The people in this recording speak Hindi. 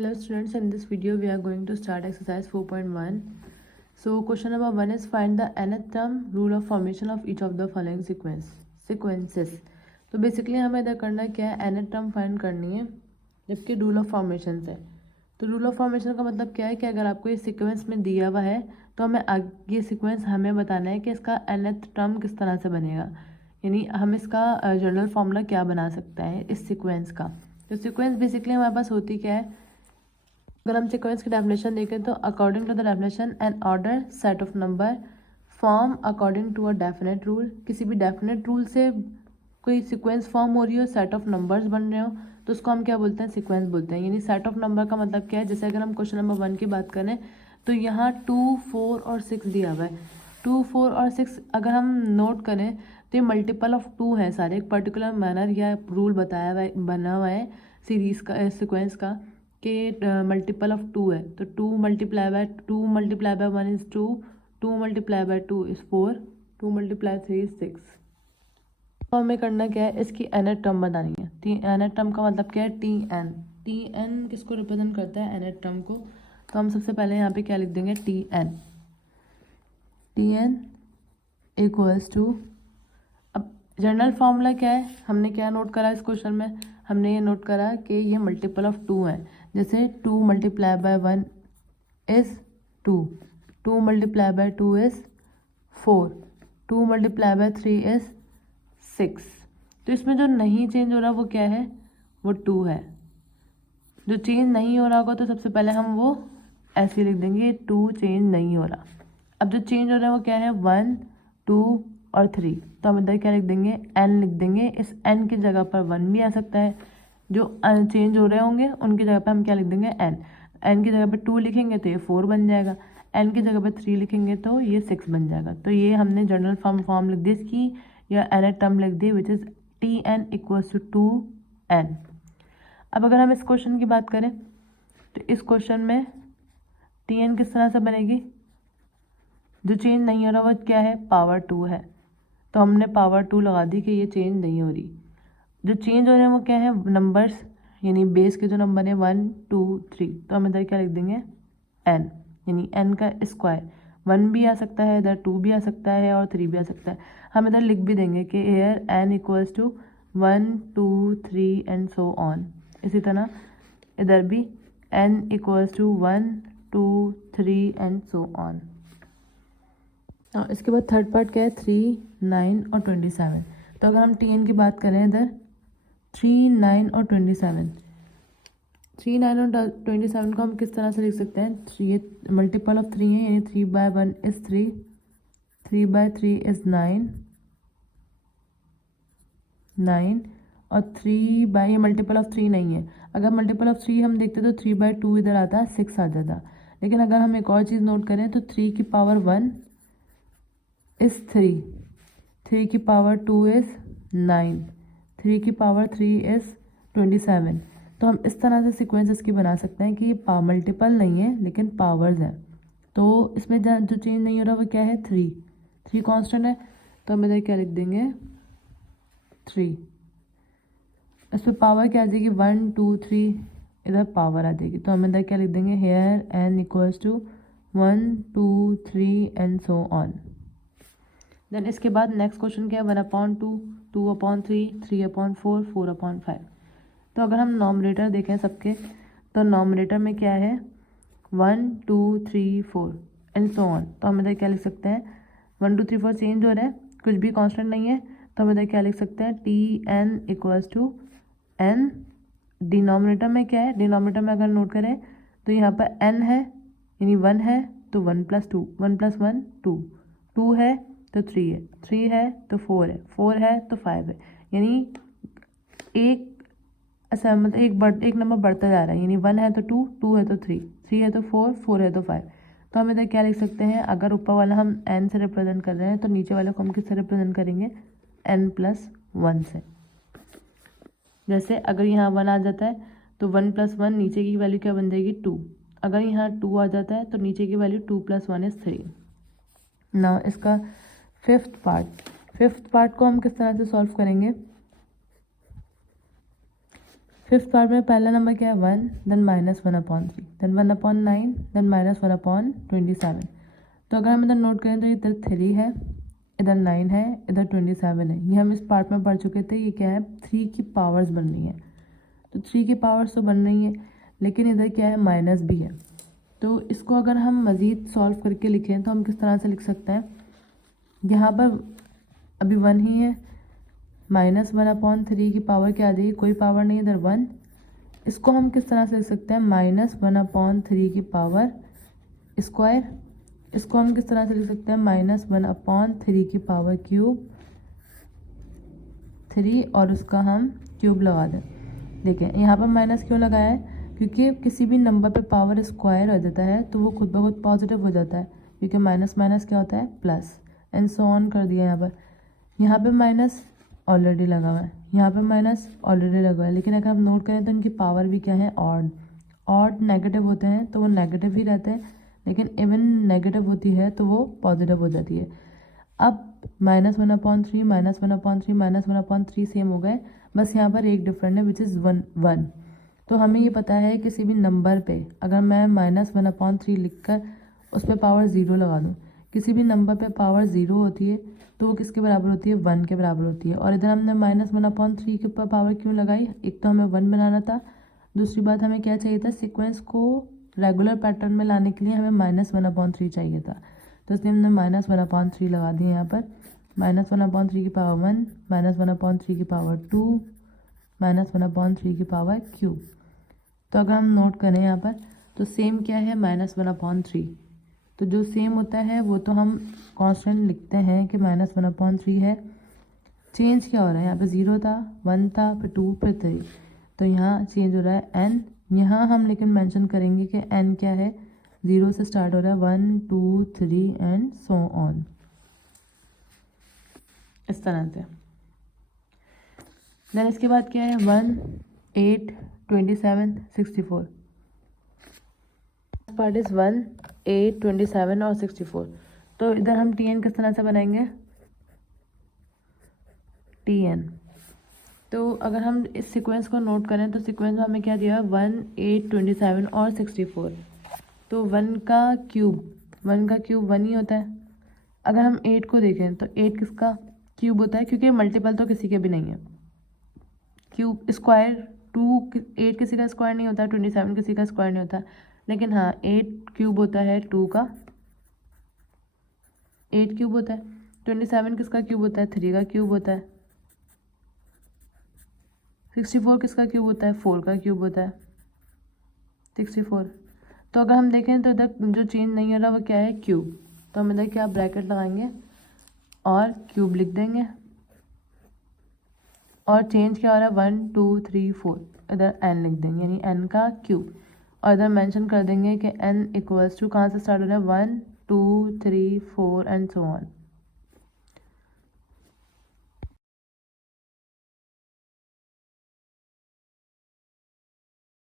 Hello students, in this video we are going to start exercise 4.1. So question number 1 is find the nth term rule of formation of each of the following sequences. तो बेसिकली हमें इधर करना क्या है, nth टर्म फाइंड करनी है जबकि रूल ऑफ फॉर्मेशन है। तो रूल ऑफ फॉर्मेशन का मतलब क्या है कि अगर आपको ये सीक्वेंस में दिया हुआ है तो हमें आगे सीक्वेंस हमें बताना है कि इसका nth टर्म किस तरह से बनेगा, यानी हम इसका जनरल फॉर्मूला क्या बना सकते हैं इस सीक्वेंस का। तो सीक्वेंस बेसिकली हमारे पास होती क्या है, अगर हम सीक्वेंस की डेफिनेशन देखें तो according to the definition an order set of number form according to a definite rule. किसी भी डेफिनेट रूल से कोई सीक्वेंस फॉर्म हो रही हो, सेट ऑफ नंबर्स बन रहे हो, तो उसको हम क्या बोलते हैं, सीक्वेंस बोलते हैं। यानी सेट ऑफ नंबर का मतलब क्या है, जैसे अगर हम क्वेश्चन नंबर 1 की बात करें तो यहाँ 2, 4 और 6 दिया हुआ है। 2, 4 और 6 अगर हम नोट करें तो ये मल्टीपल ऑफ 2 है सारे, एक पर्टिकुलर मैनर या रूल बताया हुआ है, बना हुआ है सीरीज का, सीक्वेंस का, कि मल्टीपल ऑफ 2 है। तो 2 multiply by 1 is 2, 2 multiply by 2 is 4, 2 multiply 3 is 6। तो हमें करना क्या है, इसकी nth टर्म बतानी है। nth टर्म का मतलब क्या है, tn किसको रिप्रेजेंट करता है, nth टर्म को। तो हम सबसे पहले यहाँ पे क्या लिख देंगे, tn इक्वल्स टू, अब जनरल फार्मूला क्या है, हमने क्या नोट करा इस क्वेश्चन में, हमने ये नोट करा कि ये मल्टीपल ऑफ 2 है। जैसे 2 multiply by 1 is 2, 2 multiply by 2 is 4, 2 multiply by 3 is 6। तो इसमें जो नहीं चेंज हो रहा वो क्या है, वो 2 है। जो चेंज नहीं हो रहा होगा तो सबसे पहले हम वो ऐसे लिख देंगे, 2 चेंज नहीं हो रहा। अब जो चेंज हो रहा है वो क्या है, 1, 2 और 3। तो हम इधर क्या लिख देंगे, n लिख देंगे। इस n की जगह पर 1 भी आ सकता है, जो चेंज हो रहे होंगे उनकी जगह पर हम क्या लिख देंगे, n की जगह पर 2 लिखेंगे तो ये 4 बन जाएगा, n की जगह पर 3 लिखेंगे तो ये 6 बन जाएगा। तो ये हमने जनरल फॉर्म लिख दी इसकी, या nth टर्म लिख दी, which is tn equals to 2n। अब अगर हम इस क्वेश्चन की बात करें तो इस क्वेश्चन में tn किस तरह से बनेगी, जो चेंज नहीं हो रहा वो क्या है, पावर 2 है। तो हमने पावर 2 लगा दी कि ये चेंज नहीं हो रही। जो चेंज हो रहे हैं वो क्या है, नंबर्स, यानी बेस के जो नंबर है 1, 2, 3। तो हम इधर क्या लिख देंगे, n, यानी n का स्क्वायर। 1 भी आ सकता है इधर, 2 भी आ सकता है और 3 भी आ सकता है। हम इधर लिख भी देंगे कि here n equals to 1, 2, 3 and so on. इसी तरह इधर भी n equals to 1, 2, 3 and so on. इसके बाद थर्ड पार्ट क्या है, 3, 9 और 27। तो अगर हम tn की बात करें इधर 3, 9 और 27, 3, 9 और 27 को हम किस तरह से लिख सकते हैं, 3 मल्टीपल ऑफ 3 है, यानी 3 बाय 1 इज 3, 3 बाय 3 इज 9, 9 और 3 बाय, ये मल्टीपल ऑफ 3 नहीं है। अगर मल्टीपल ऑफ 3 हम देखते तो 3 बाय 2 इधर आता, 6 आ जाता। लेकिन अगर हम एक और चीज़ नोट करें तो 3 की पावर 1 इज 3, 3 की पावर 2 इज 9, 3 की पावर 3 इज 27। तो हम इस तरह से सीक्वेंस इसकी बना सकते हैं कि मल्टीपल नहीं है लेकिन पावर्स हैं। तो इसमें जो चेंज नहीं हो रहा वो क्या है, 3 कांस्टेंट है। तो हम इधर क्या लिख देंगे, 3। इस पर पावर क्या आ जाएगी, 1, 2, 3, इधर पावर आ जाएगी। तो हम इधर क्या लिख देंगे, here n equals to 1, 2, 3 and so on. Then इसके बाद नेक्स्ट क्वेश्चन क्या है, 1/2, 2/3, 3/4, 4/5। तो अगर हम नॉमिनेटर देखें सबके, तो नॉमिनेटर में क्या है, 1, 2, 3, 4 एंड सो ऑन। तो हम इधर क्या लिख सकते हैं, 1, 2, 3, 4 चेंज हो रहा है, कुछ भी कांस्टेंट नहीं है। तो हम इधर क्या लिख सकते हैं, tn equals to n। Denominator में क्या है, डिनोमिनेटर में अगर नोट करें तो यहाँ पर n है, यानी 1 है तो 1 + 2, 1 + 1 2, 2 है तो 3 है, 3 है तो 4 है, 4 है तो 5 है। यानी एक मतलब एक नंबर बढ़ता जा रहा है, यानी 1 है तो 2, 2 है तो 3, 3 है तो 4, 4 है तो 5। तो हम इधर क्या लिख सकते हैं, अगर ऊपर वाला हम n से रिप्रेजेंट कर रहे हैं तो नीचे वाले को हम किससे रिप्रेजेंट करेंगे, n + 1 से। जैसे अगर यहाँ 1 आ जाता है तो 1 + 1 नीचे की वैल्यू क्या बन जाएगी, 2। अगर यहाँ 2 आ जाता है तो नीचे की वैल्यू 2 + 1 इज 3। ना इसका फिफ्थ पार्ट को हम किस तरह से सॉल्व करेंगे। फिफ्थ पार्ट में पहला नंबर क्या है 1, देन -1/3, देन 1/9, देन -1/27। तो अगर हम इधर नोट करें तो इधर 3 है, इधर 9 है, इधर 27 है। ये हम इस पार्ट में पढ़ चुके थे। ये क्या है 3 की पावर्स बन रही हैं। तो 3 की पावर्स तो बन रही है, लेकिन इधर क्या है माइनस भी है। तो इसको अगर हम मज़ीद सॉल्व करके लिखें तो हम किस तरह से लिख सकते हैं। यहाँ पर अभी 1 ही है, -1/3 की पावर क्या आ जाएगी, कोई पावर नहीं, इधर 1। इसको हम किस तरह से लिख सकते हैं, -1/3 की पावर स्क्वायर। इसको हम किस तरह से लिख सकते हैं, -1/3 की पावर क्यूब 3, और उसका हम क्यूब लगा दें। देखिए यहाँ पर माइनस क्यों लगाया है, क्योंकि किसी भी नंबर पे पावर स्क्वायर हो जाता है तो वो खुद ब खुद पॉजिटिव हो जाता है, क्योंकि माइनस माइनस क्या होता है प्लस, एंड सो ऑन कर दिया। यहाँ पे माइनस ऑलरेडी लगा हुआ है, यहाँ पे माइनस ऑलरेडी लगा हुआ है। लेकिन अगर हम नोट करें तो इनकी पावर भी क्या है ऑड। ऑड नेगेटिव होते हैं तो वो नेगेटिव ही रहते हैं, लेकिन इवन नेगेटिव होती है तो वो पॉजिटिव हो जाती है। अब -1/3, -1/3, -1/3 सेम हो गए, बस यहाँ पर एक डिफरेंट है विच इज़ 1। तो हमें ये पता है किसी भी नंबर पे अगर मैं -1/3 लिख कर उस पर पावर 0 लगा दूँ, किसी भी नंबर पे पावर 0 होती है तो वो किसके बराबर होती है, 1 के बराबर होती है। और इधर हमने -1/3 के ऊपर पावर क्यों लगाई, एक तो हमें 1 बनाना था, दूसरी बात हमें क्या चाहिए था, सीक्वेंस को रेगुलर पैटर्न में लाने के लिए हमें -1/3 चाहिए था। तो इसलिए हमने -1/3 लगा दिए यहाँ पर। -1/3 की पावर 1, -1/3 की पावर 2, -1/3 की पावर क्यूब। तो अगर हम नोट करें यहाँ पर तो सेम क्या है -1/3। तो जो सेम होता है वो तो हम कांस्टेंट लिखते हैं कि -1/3 है। चेंज क्या हो रहा है, यहाँ पे 0 था, 1 था, फिर 2, फिर 3। तो यहाँ चेंज हो रहा है n। यहाँ हम लेकिन मेंशन करेंगे कि n क्या है, 0 से स्टार्ट हो रहा है, 1, 2, 3 एंड सो ऑन, इस तरह से। देन इसके बाद क्या है 1, 8, 27, 64। पार्ट इज 1, 8, 27 और 64। तो इधर हम tn किस तरह से बनाएंगे, tn। तो अगर हम इस सीक्वेंस को नोट करें तो सीक्वेंस में हमें क्या दिया, 1, 8, 27 और 64। तो 1 का क्यूब 1 ही होता है। अगर हम 8 को देखें तो 8 किसका क्यूब होता है, क्योंकि मल्टीपल तो किसी के भी नहीं है। क्यूब स्क्वायर 8 किसी का स्क्वायर नहीं होता, 27 किसी का स्क्वायर नहीं होता, लेकिन हाँ 8 क्यूब होता है 2 का, 8 क्यूब होता है। 27 किसका क्यूब होता है, 3 का क्यूब होता है। 64 किसका क्यूब होता है, 4 का क्यूब होता है 64। तो अगर हम देखें तो इधर जो चेंज नहीं हो रहा वो क्या है, क्यूब। तो हम इधर क्या ब्रैकेट लगाएंगे और क्यूब लिख देंगे, और चेंज क्या हो रहा है 1, 2, 3, 4, इधर n लिख देंगे, यानी n का क्यूब। और इधर मेंशन कर देंगे कि n इक्वल्स टू कहाँ से स्टार्ट हो रहा है, 1, 2, 3, 4 एंड सो ऑन।